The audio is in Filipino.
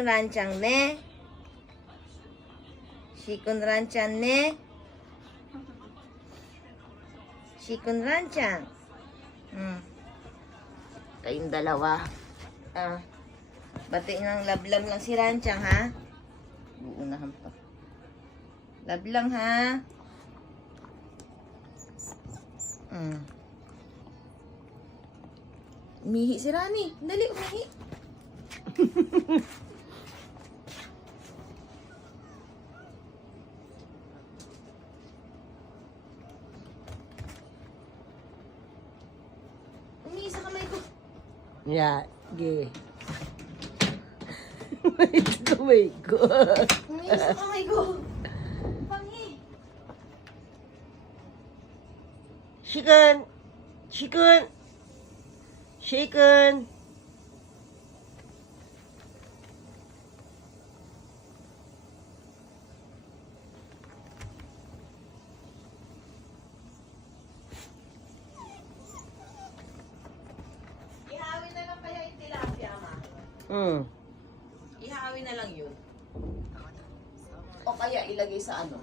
Sikun rancang ne. Sikun rancang ne. Sikun rancang. Kayong dalawa. Bati ng lablam lang si Rancang, ha? Uunahan pa. Lablang, ha? Umihi si Rani. Dali, umihi. Umihi sa kamay ko. Yeah, gay. Wait, kamay ko. Umihi sa kamay ko. Pangi. Chicken! Chicken! Chicken! Ihawin na lang kaya yung tilapia, ma. Mm. Ihawin na lang yun. O kaya ilagay sa ano?